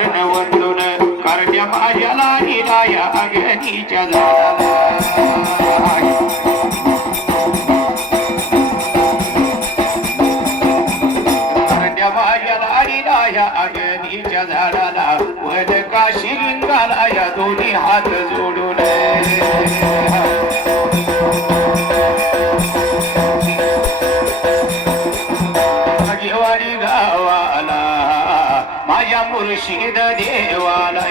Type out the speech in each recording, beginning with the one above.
वंदून करण्या माझ्याला निराया अग्नीच्या झाडाला करण्या माझ्याला निराया अग्नीच्या झाडाला वन काशी लिंगाला या दोन्ही हात जोडून मुर्शिद देवाला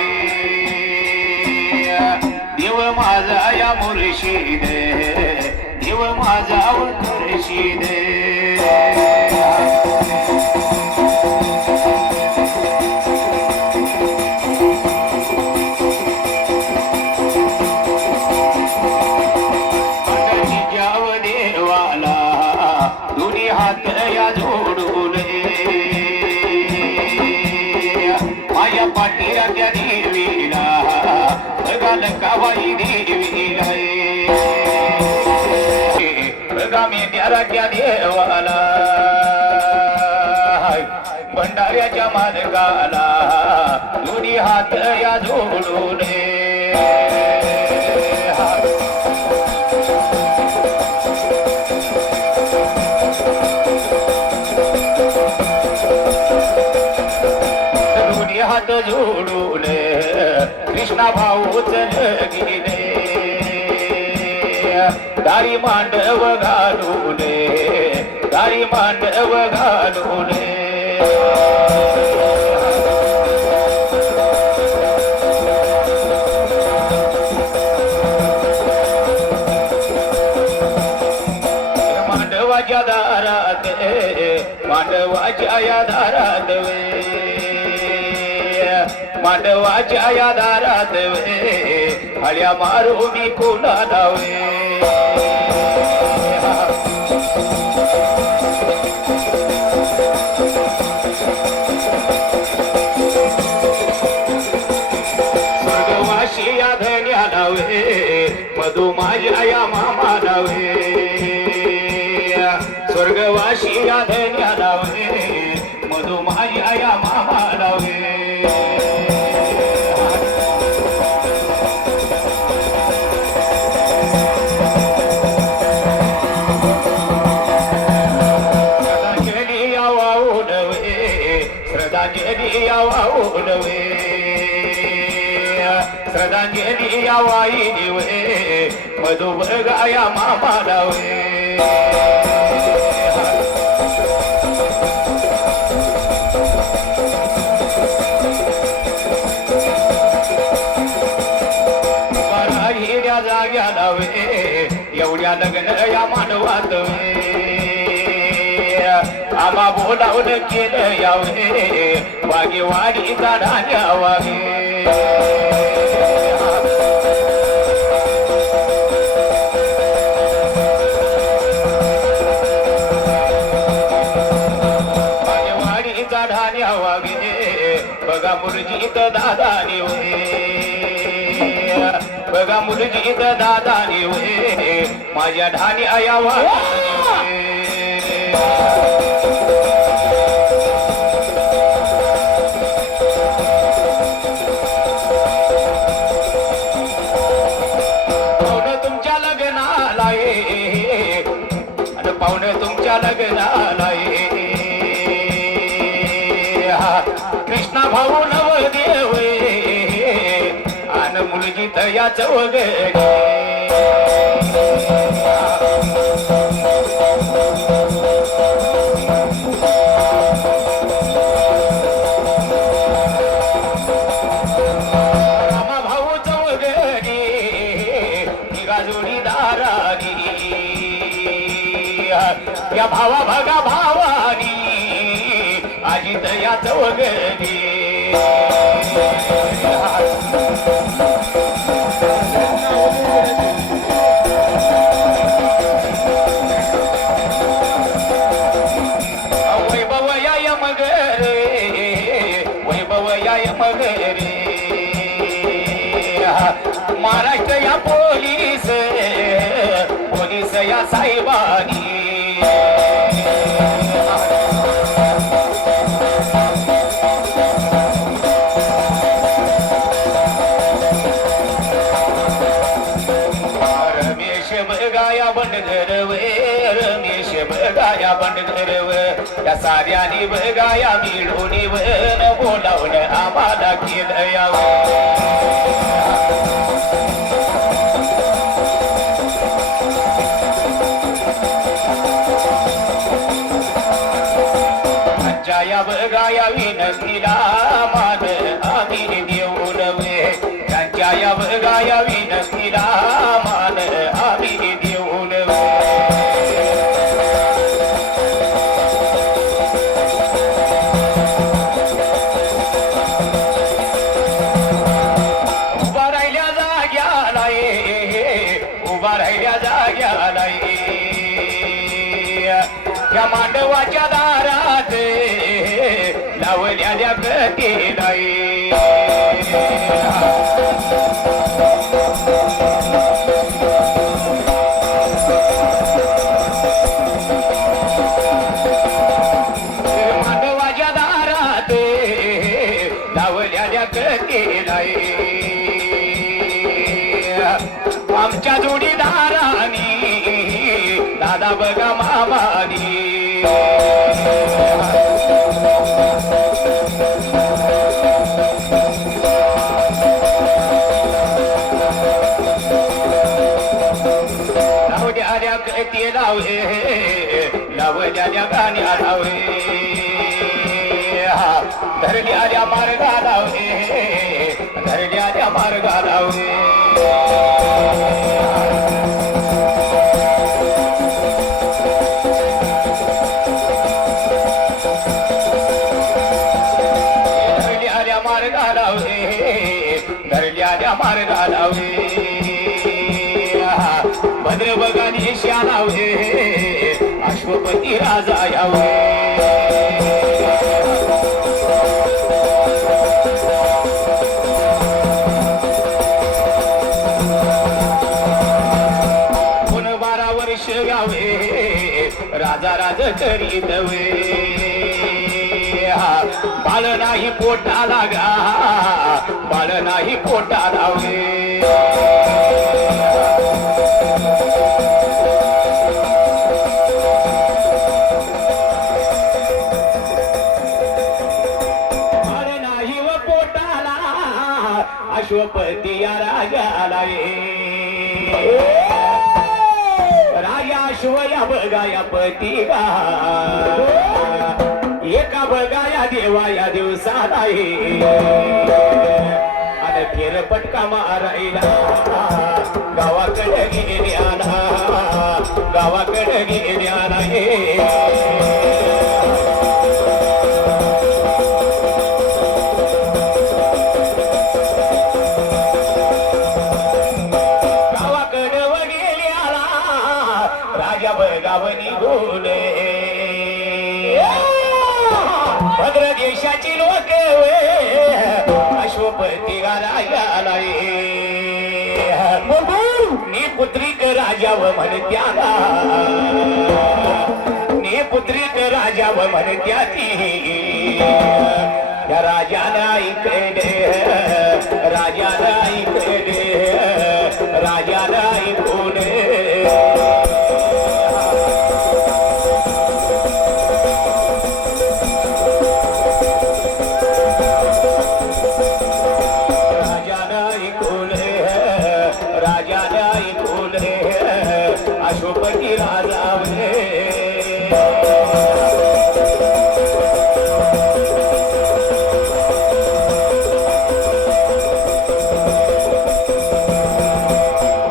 देव माझा या मुर्शिद देव माझा मुर्शिद जाव देवाला दोन्ही हात या जोडून पाठीराच्या देवीला बघाल कावाई देवीला बघा मी त्याराच्या देवाला भंडाऱ्याच्या मालकाला दोन्ही हात या जोडून हात जोडून कृष्णा भाऊ गेले दारी मांडव घालून दारी मांडव घालून मांडवाच्या दारात मांडवाच्या या दारात मांडवाच्या या दारात हळ्या मारू मी कोणा धावे स्वर्गवाशी या धन्या धावे मधु माझ्या या मामा धावे स्वर्गवाशी या धन्या धावे मधु माझ्या या मामा धावे श्रद्धांजली या वाई देवे मधु बगाया मामा लावे बरा हिऱ्या जाग्या लावे एवढ्या लग्न या मानवात आबा बोलावलं केलं यावे वागे वाडी गाड्या वागे वागे गाड्या वागे बघा मुरजीत दादा निवे बघा मुरजीत दादा निवे माझ्या ढाणी आया वागे पाहुणे तुमच्या लग्नाला कृष्णा भाऊ नवदेव आणि मुलगी तयाच वगैरे रामा भाऊच वगैरे निघा जोडीदारानी या भावा भगा भावानी आजी दयाच वगैरे वैभव या मगरे वैभव या मगरे महाराष्ट्र या पोलीस पोलीस या साहेबानी वाड्या बंडगरव या साऱ्याने बघाया मिळून बोलावलं आम्हाला केलं यावं या बघाया विनंतीला मान आम्ही देऊन त्यांच्या या बघाया विनंतीला मान आम्ही देऊन उभा राहिल्या जाग्याला उभा राहिल्या जाग्याला या मांडवाच्या दारात लावल्या गती नाही मांडवाच्या दारात लावल्या गती नाही आमच्या जोडीदारानी दादा बघा मामानी ते लावे लावल्याल्या गाण्या लावे धरल्याल्या मार्गा लावे धरल्याल्या मार्गा लावे धरल्याल्या मार्गा लावे धरल्याल्या मार्गा लावे भद्र बगानी श्यालावे अश्वपती राजा यावे पुन 12 वर्ष गावे राजा राज करीतवे बाळ नाही पोटा लागा बाळ नाही पोटा लावे अश्वपती या राजाला राजा अश्वया बघाया पती गा एका बघाया देवा या दिवसाला आणि फेरपटका मारायला गावाकडे गेल्याला गावाकडे गेल्याला भद्र देशाची लोक अश्वपती राजाला नी पुत्रिक राजाव म्हणत्याला नी पुत्रिक राजाव म्हणत्याची या राजाला ऐकले राजाला ऐकले राजाला ऐकून अशोपती राजावले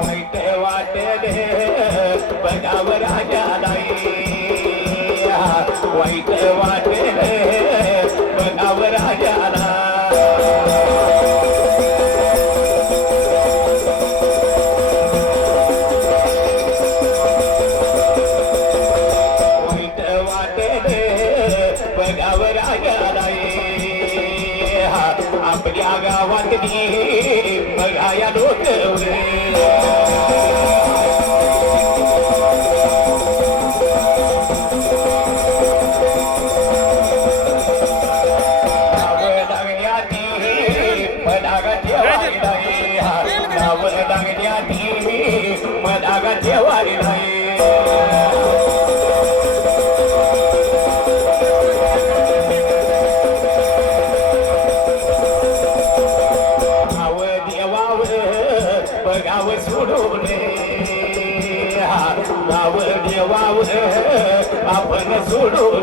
वाईट वाटले बघाव राजाला वाईट वाटले बघाव राजाला आपल्या गावातली बघाया लोक मधागा ठेवायला जोडून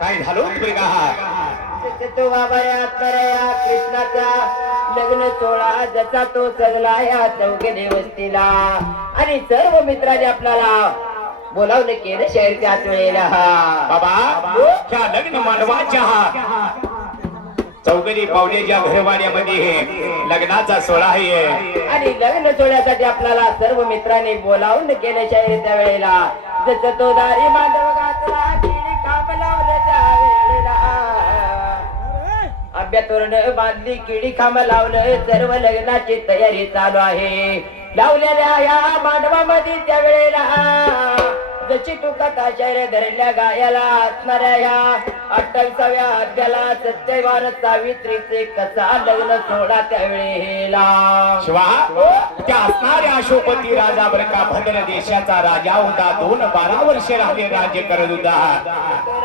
काय झालो तो बाबा या कृष्णाचा लग्न सोहळा जसा तो सजला या चौघे वस्तीला आणि सर्व मित्रांनी आपल्याला बोलावलं केलं शहरच्या आत वेळेला बाबा ह्या लग्न मांडवाच्या चौघडी पावलेच्या घरवाड्यामध्ये हे लग्नाचा सोहळा आहे आणि लग्न सोहळ्यासाठी आपल्याला सर्व मित्रांनी बोलावून केलं शहरच्या वेळेला जसं तो दारी मांडव घातला किडी काम लावलं त्या वेळेला आंब्या तोरण बांधली किडी खांब लावलं सर्व लग्नाची तयारी चालू आहे लावलेल्या या मांडवामध्ये त्या वेळेला जशी तुका शहर धरल्या गायाला असणाऱ्या या 28व्या अध्याला सत्यवान सावित्रीचे कसा लग्न सोहळा त्यावेळेला शिवा त्या असणाऱ्या अशोकपती राजा बर का भद्र देशाचा राजा होता 12 वर्ष राहिले राज्य करत होता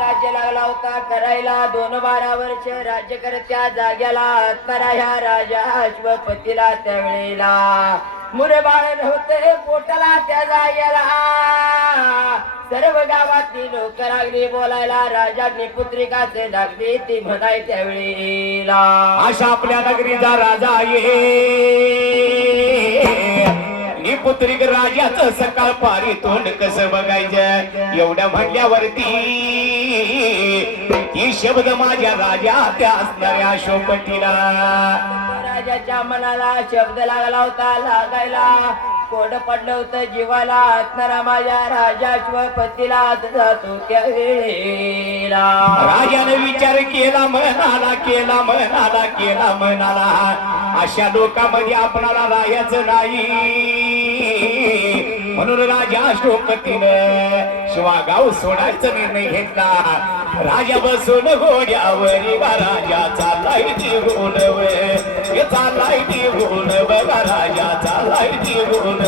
राज्य लागला होता करायला 12 वर्ष राज्य करत त्या जाग्याला असणारा ह्या राजा अश्वपतीला त्यावेळेला मुरे बाळ होते पोटाला त्या जाग्याला सर्व गावातली लोक लागली बोलायला राजांनी पुत्रिकाचे लागली ती म्हणाय त्यावेळेला अशा आपल्या नगरीचा राजा आहे ही पुत्रिक राजाचं सकाळ पारी तोंड कसं बघायचं एवढ्या म्हणल्यावरती ही शब्द माझ्या राजा त्या असणाऱ्या अशोकपतीला राजाच्या मनाला शब्द लागला होता लागायला कोड पडलं होतं जीवाला असणारा माझ्या राजा शिवपतीला जातो त्या वेळेला राजाने विचार केला म्हणाला अशा लोकांमध्ये आपणाला राहायचं नाही म्हणून राजा अशोकतीनं शिवागाव सोडायचा निर्णय घेतला राजा बसून घोड्यावरी राजा चाललाय निघून चाललाय निघून बघा राजा चाललाय निघून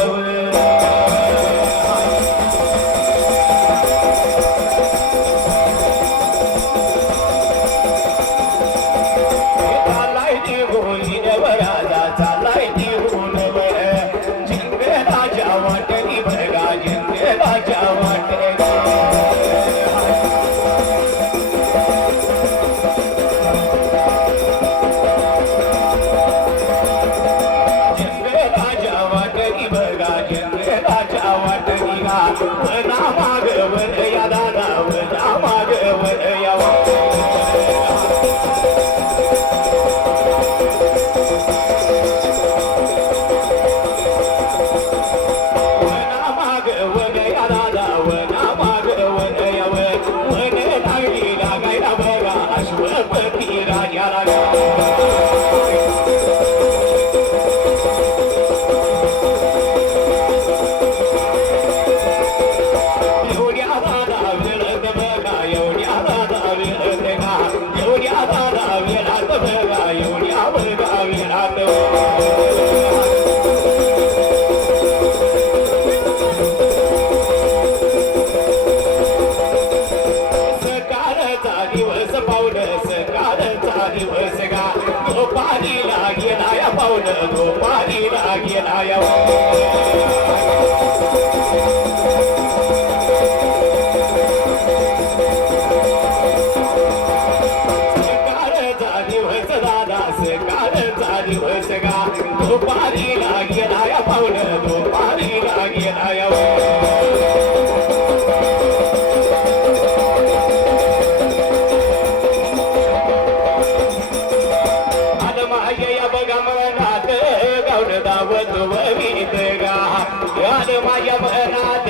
माझ्या मनात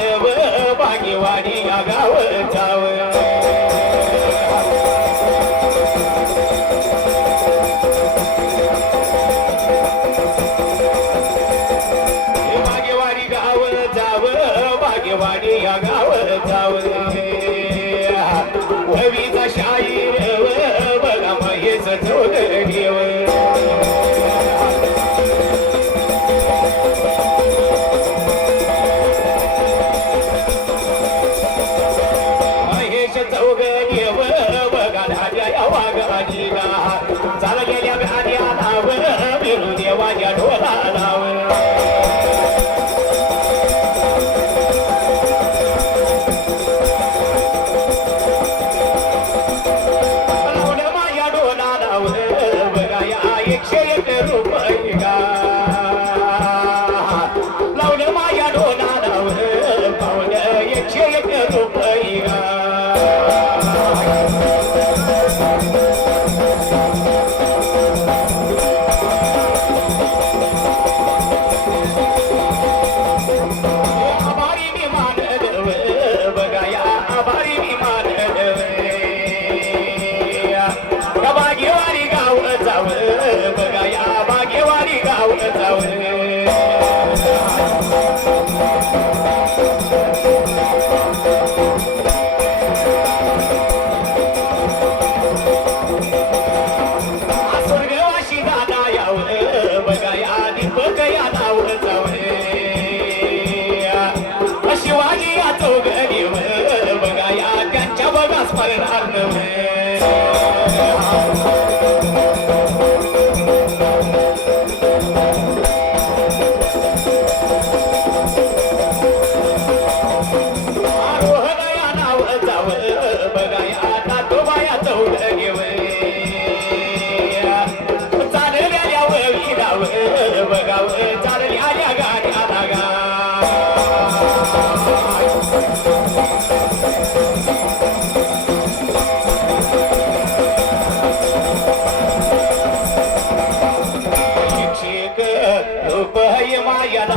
भाग्यवाडी या गाव जाव भाग्यवाडी गाव जाव भाग्यवाडी या गाव जाव ववीचा शाहीर बघा महेश जोग घेव चाल गेल्या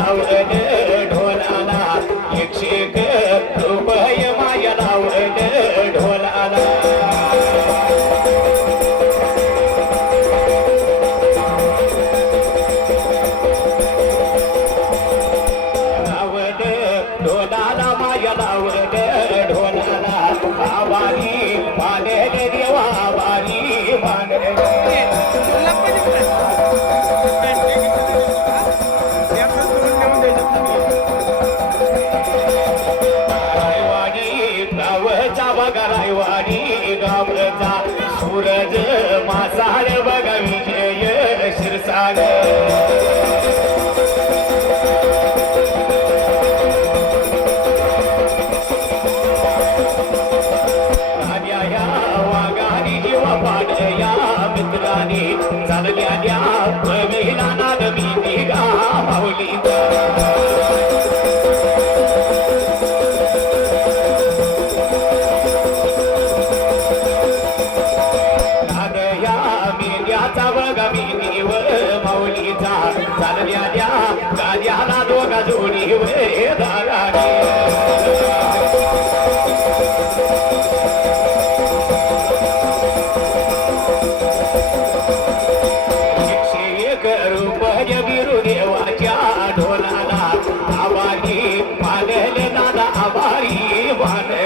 लावलं ढोलाला 101 रुपये माझ्या लावलं ढोलाला ढोलाला माझ्या लावलं ढोलाला आवारी माने देवा आवारी माने रायवाडी गावचा बघा रायवाडी गावचा सूरज मासाळ बघा विजय शिरसागर मित्रांनी चालल्या द्या प्रवीणा नाद मी निघा माऊलीचा नाद या मेल्याचा बघा मी निव माऊलीचा चालल्या द्या गाद्याला दोघा जोडी वे दाराने देवाच्या ढोलाला आवारी मानले दादा आवारी मानले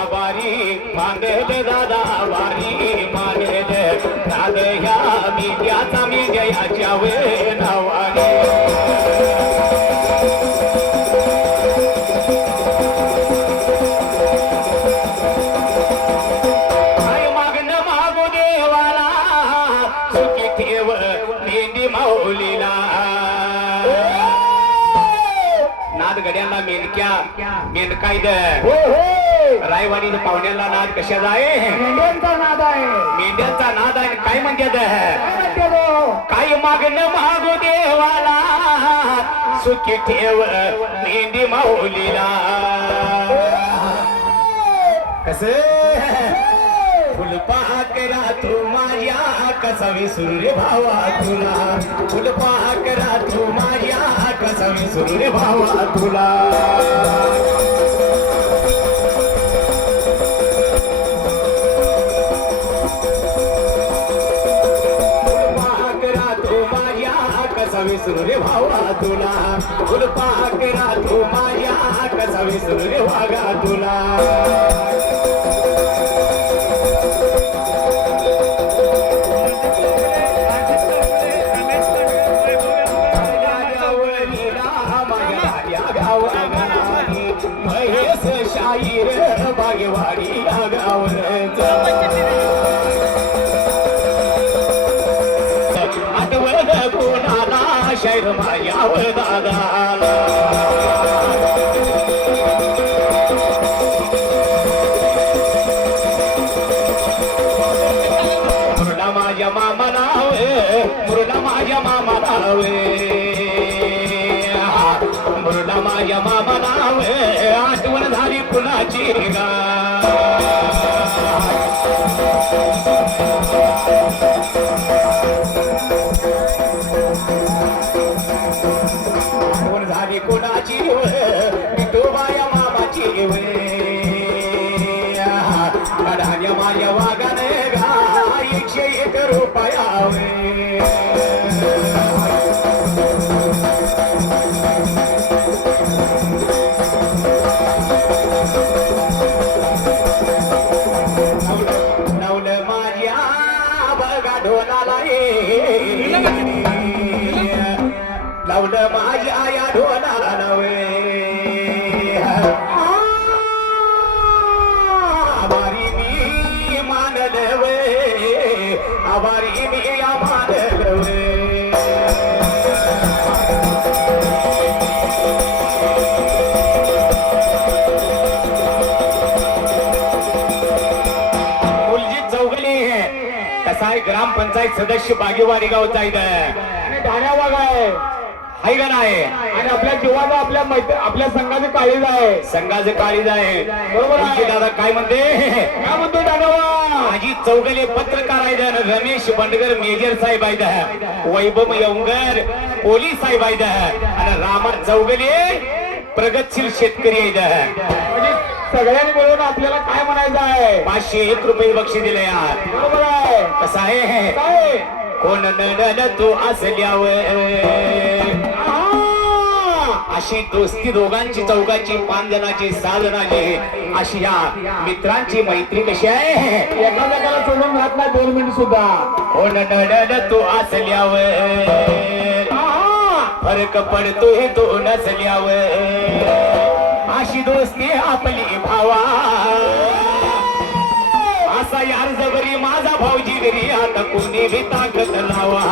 आवारी मानले दादा आवारी मानले दादा ह्या मी त्याचा मी द्याच्या वे नावाने माऊलीला नाद गड्यांना मेनक्या मेनकायद रायवाडी पाहुण्याला नाद कशाचा आहे मेंढ्यांचा नाद आहे मेंढ्यांचा नाद आहे काय म्हणतात काय मागणं मागू देवाला सुखी ठेव मेंढी माऊलीला कसं फुलपहा करा तू माझ्या कसा विसरू रे भावा तुला फुलपहा करा तू माझ्या कसा विसरू रे भावा तुला फुलपहा करा तू माझ्या कसा विसरू रे भावा तुला फुलपहा करा तू माझ्या कसा विसरू रे वागा तुला महेश शाहीर बागेवाडी गावचा आठवण कोणाला शाहीर माझ्या दादाला मुरला माझ्या मामाला मुरला माझ्या मामाला मुरला माझ्या मामाला आठवण झाली कुणाची गा आठवण झाली कुणाची विठोबाया मामाची वे माझ्या वागाने गा 101 रुपया नवलं माझ्या बघा ढोलाला लावलं माझ्या या ढोलाला नवे आभारी मी मानलं वे आभारी मी या मानलं वे ग्रामपंचायत सदस्य बागेवाडी गावचा इथं ढाण्या वाघ आहे हाय का नाही? आणि आपल्या जीवाचा आपल्या संघाची काळीज आहे. संघाचं काळीज आहे. बरोबर आहे. दादा काय म्हणते? काय म्हणतो दानवा? माझी चौगले पत्रकार आहेत, रमेश बंडगर मेजर साहेब आहेत, वैभव यवंगर पोलीस साहेब आहेत आणि रामा चौगले प्रगतशील शेतकरी आहेत. म्हणजे सगळ्यांनी मिळून आपल्याला काय म्हणायचं आहे? 501 रुपये बक्षीस दिले यार. बरोबर आहे. कसं आहे? काय कोण नडल तू असल्यावर अशी दोस्ती दोघांची चौघांची 5 जणांची 6 जणांची अशी या मित्रांची मैत्री कशी आहे? एका जागाला सोडून राहत नाही 2 मिनिट सुद्धा. कोण नडल तू असल्यावर फरक पडतोय तो नसल्यावर अशी दोस्ती आपली भावा. असा यार जबरी माझा भाऊजी घरी आता कोणी भी ताकद लावा.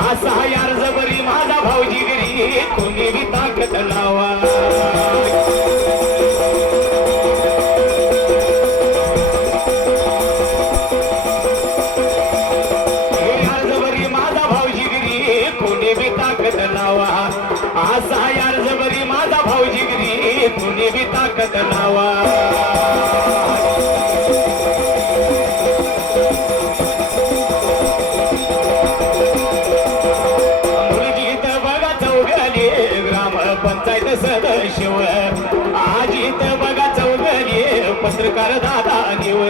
असा यार जबरी माझा भाऊजी घरी कोणी भी ताकद लावा. यार जबरी माझा भाऊजी घरी कोणी भी ताकद लावा. असा यार जबरी माझा भाऊजी घरी कोणी भी ताकद लावा. पंचायत सदस्य आजी तर बघा चौघली पत्रकार दादा निव.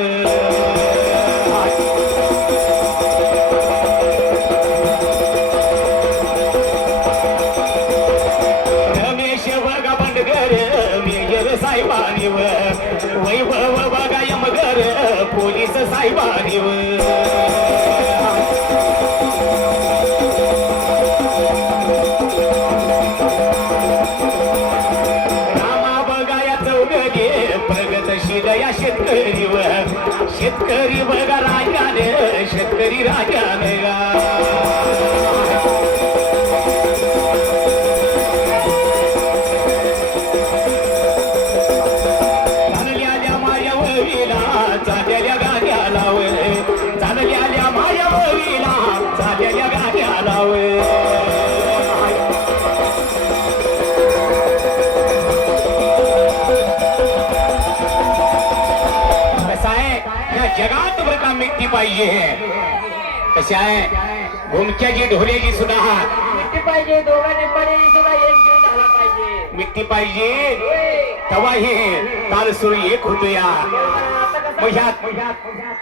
रमेश बघा बंडगर मेजर साहेबांनीव. वैभव बघा यमगर पोलीस साहेबांनीव. प्रगतशील या शेतकरी बघा राजाने शेतकरी राजाने चालल्या माझ्या ववीला चाललेल्या गाड्या लाव. चालल्या माझ्या ववीला चाललेल्या गाड्या लाव. जगात बरं का मिट्टी पाहिजे. कशी आहे? घुमक्याची ढोल्याची सुद्धा मिट्टी पाहिजे. दोघांनी पण सुद्धा एक जीव झाला पाहिजे. मिट्टी पाहिजे तवा हे ताल सुरू एक होतो या.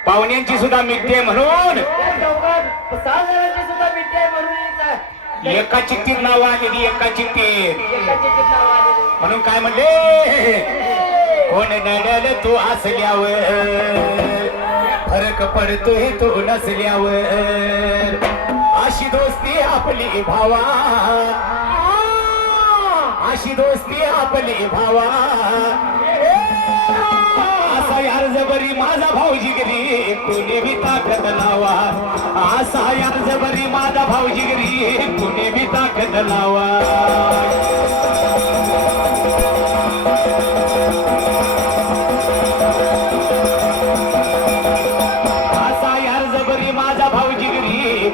पाहुण्यांची सुद्धा मिट्टी आहे म्हणून 6 जणांची सुद्धा मिट्टी आहे म्हणून एका चिठ्ठीत नाव आलेली. एका चिठ्ठीत म्हणून काय म्हणले? कोण नडल तू असल्यावर फरक पडतोय तो नसल्यावर अशी दोस्ती आपली भावा. अशी दोस्ती आपली भावा. असा यार जबरी माझा भाऊजी घरी कोणी भी ताकद लावा. असा यार जबरी माझा भाऊजी घरी कोणी भी ताकद लावा.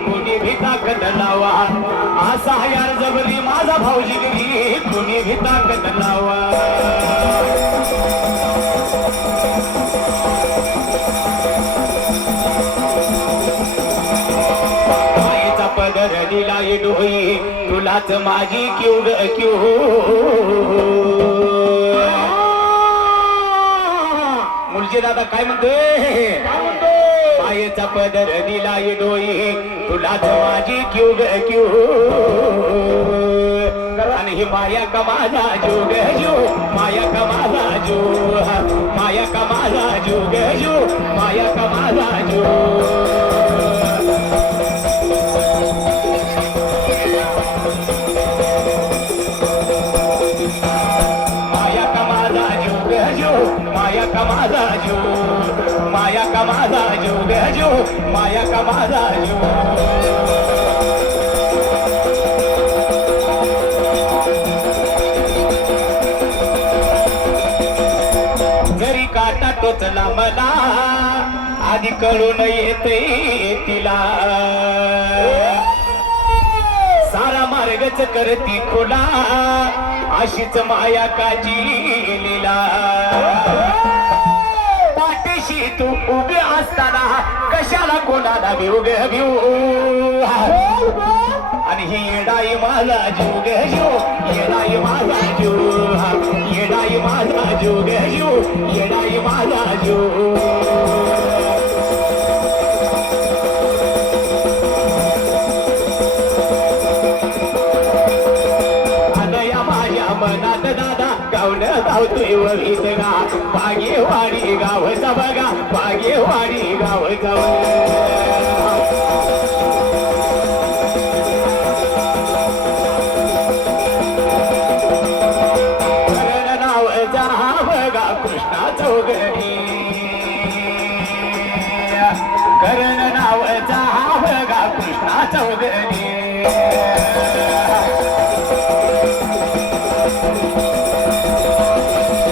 कोणी भी ताकद लावा. असा यार जबरी माझा भाऊजी घरी कोणी भी ताकद लावा. आईचा पदर दिलाय डोई तुलाच माझी क्यू ग क्यू. मुलजी दादा काय म्हणतोय? मायेचा पदर दिलाय डोई तुलाच माझी क्यू ग क्यू. आणि ही माया का माझा जो ग जो. माया का माझा जो. माया का माझा जो ग जो. माया का माझा जो. माया का माझा जो ग जो. माया का माझा जो. माया का माझा जो ग जो. माया का माझा जो. जरी काटा टोचला मला आधी कळून येते तिला. सारा मार्गच करती खुला अशीच माया काजी लीला पाठीशी तू उभी असताना कशाला कोणाला भिऊ ग भिऊ आणि ही येडाई माझा जीव ग जीव येडाई माझा जीव येडाई माझा जीव ग जीव येडाई माझा जीव मनात दादा गावलं धावतोय ववीत गा बागेवाडी गावचा बघा बागेवाडी गावचा नावचा हा बघा कृष्णा चौगणी करण नावचा हा बघा कृष्णा चौगणी